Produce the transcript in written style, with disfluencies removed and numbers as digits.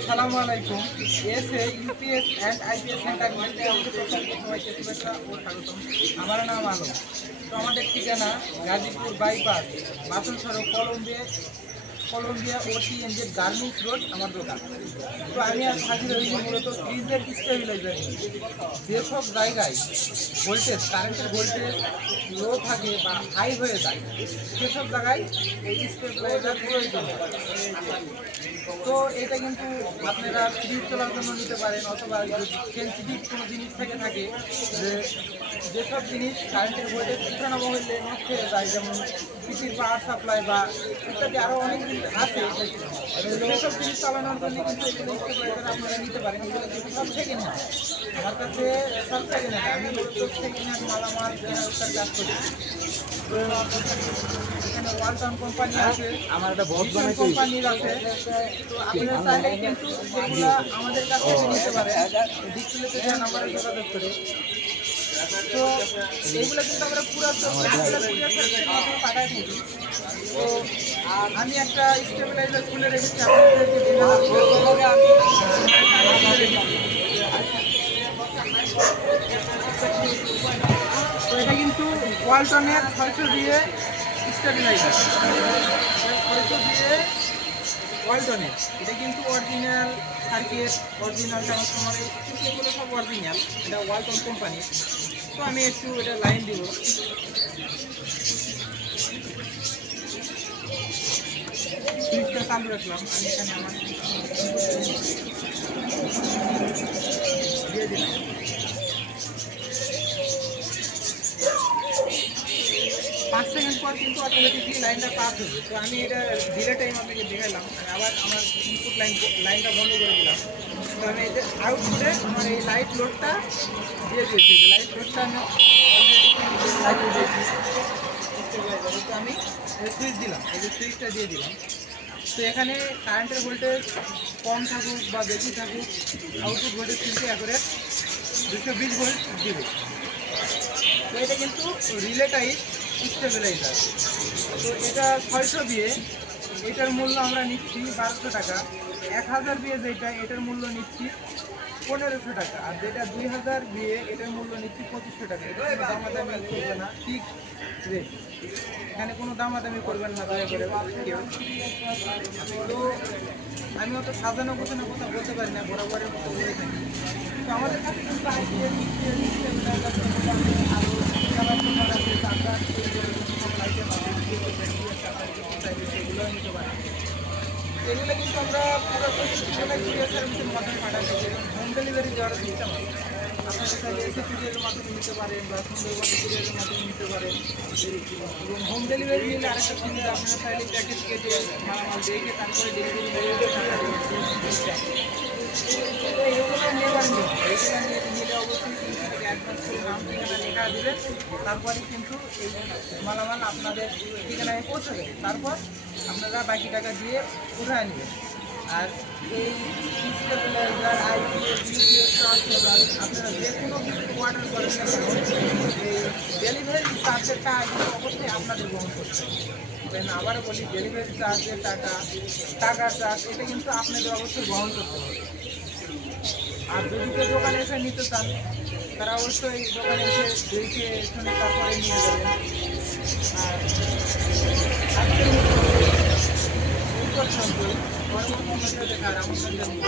আসসালামু আলাইকুম। SA UPS and IPS centre সবাইকে শুভেচ্ছা ও স্বাগতম। আমার নাম আলম। তো আমাদের ঠিকানা গাজীপুর বাইপাস, বাসন সড়ক, কলম্বিয়া ও টিএনজেড গার্মেন্টস রোড আমার দোকান। তো আমি আজ হাজির হয়েছি মূলত ফ্রিজের স্টেবিলাইজার নিয়ে। যেসব জায়গায় কারেন্টের ভোল্টেজ লো থাকে বা হাই হয়ে যায়, সেসব জায়গায় এই স্টেবিলাইজার প্রয়োজন হয়। তো এটা কিন্তু আপনারা ফ্রিজ চলার জন্য নিতে পারেন, অথবা যদি সেন্সিটিভ কোনো জিনিস থেকে থাকে, যেসব জিনিস কারেন্টের ভোল্টেজ উঠানামা হইলে নষ্ট হয়ে যায়, যেমন পিসির পাওয়ার সাপ্লাই বা ইত্যাদি আরও অনেক জিনিস আছে, সেসব জিনিস চালানোর জন্য কিন্তু এগুলো স্টেবিলাইজার আপনারা নিতে পারেন। এগুলো কিন্তু সব সেকেন্ড হ্যান্ড, আমার কাছে সব সেকেন্ড হ্যান্ড। আমি মূলত সেকেন্ড হ্যান্ড মালামাল কেনার কাজ করি। তো এখানে ওয়ালটন কোম্পানি আছে, আমার একটা ভিশন কোম্পানির আছে। তো আপনারা চাইলে কিন্তু সেগুলো আমাদের কাছ থেকে নিতে পারেন, ডিসপ্লেতে দেওয়া নাম্বারে যোগাযোগ করে। তো এইগুলো কিন্তু আমরা পুরো পাঠাই থাকি। তো আমি একটা স্টেবিলাইজার খুলে রেখেছি, আপনাদেরকে তো এটা কিন্তু ওয়ালটনের 600 দিয়ে স্টেবিলাইজার, 600 দিয়ে ওয়ালটনের। এটা কিন্তু অরিজিনাল সার্কিট, অরিজিনাল ট্রান্সফরমার, কিন্তু এগুলো সব অরিজিনাল। এটা ওয়ালটন কোম্পানি। তো আমি একটু এটা লাইন দিব। সুইচটা চালু রাখলাম, আমি এখানে আমার দিয়ে দিলাম। 5 সেকেন্ড পর কিন্তু অটোমেটিকলি লাইনটা পাস হবে। তো আমি এটা ডিলে টাইম আপনাকে দেখাইলাম, আমি আবার আমার ইনপুট লাইনটা বন্ধ করে দিলাম। তো আমি এই যে আউটপুটে আমার এই লাইট লোডটা দিয়ে দিয়েছি, লাইট লোডটা আমি অলরেডি লাগিয়ে দিয়েছি স্টেবিলাইজারে। তো আমি সুইচ দিলাম, এই যে সুইচটা দিয়ে দিলাম। তো এখানে কারেন্টের ভোল্টেজ কম থাকুক বা বেশি থাকুক, আউটপুট ভোল্টেজ কিন্তু অ্যাকুরেট 220 ভোল্ট দিবে। তো এটা কিন্তু রিলে টাইপ স্টেবিলাইজার। তো এটা 600 দিয়ে, এটার মূল্য আমরা নিচ্ছি 1200 টাকা। 1000 দিয়ে যেটা, এটার মূল্য নিচ্ছি 1500 টাকা। আর যেটা 2000 দিয়ে, এটার মূল্য নিচ্ছি 2500 টাকা। এটা কোনো দামাদামি করবে না, ফিক্সড রেট। এখানে কোনো দামাদামি করবেন না দয়া করে কেউ। তো আমি অত সাজানো গোছানো কথা বলতে পারি না, বরাবরের মতো বলে থাকি। তো আমাদের কাছে কিন্তু এগুলো কিন্তু আমরা পুরো সার্ভিসের মাধ্যমে পাঠাই থাকি। হোম ডেলিভারি দেওয়ার সিস্টেম আছে। আপনারা চাইলে এসে কুরিয়ারের মাধ্যমে নিতে পারেন বা সুন্দরবন কুরিয়ারের মাধ্যমে নিতে পারেন। এবং হোম ডেলিভারি নিলে আরেকটা সুবিধা, আপনারা চাইলে প্যাকেট কেটে মালামাল দেখে তারপরে ডেলিভারি টাকা দেবেন। তো এগুলো নেবার নিয়ম, এগুলো নিলে অবশ্যই 300 টাকা অ্যাডভান্স করে নাম ঠিকানা লেখা দেবেন। তারপরে কিন্তু এই মালামাল আপনাদের ঠিকানায় পৌঁছে দেবে। তারপর আপনারা বাকি টাকা দিয়ে উঠায় নেবেন। আর এই স্টেবিলাইজার, আইপিএস, ইউপিএস, ট্রান্সফরমার আপনারা যে কোনো কিছু অর্ডার করেন না কেন, এই ডেলিভারি চার্জেরটা কিন্তু অবশ্যই আপনাদের বহন করতে হবে। আবারও বলি, ডেলিভারি চার্জের টাকার চার্জ, এটা কিন্তু আপনাদের অবশ্যই বহন করতে হবে। আর যদি কেউ দোকানে এসে নিতে চান, তারা অবশ্যই দোকানে এসে দেখে শুনে তারপরে নিয়ে যাবেন। আর আজকের মতো এই পর্যন্তই, পরবর্তী ভিডিও দেখার আমন্ত্রণ জানিয়ে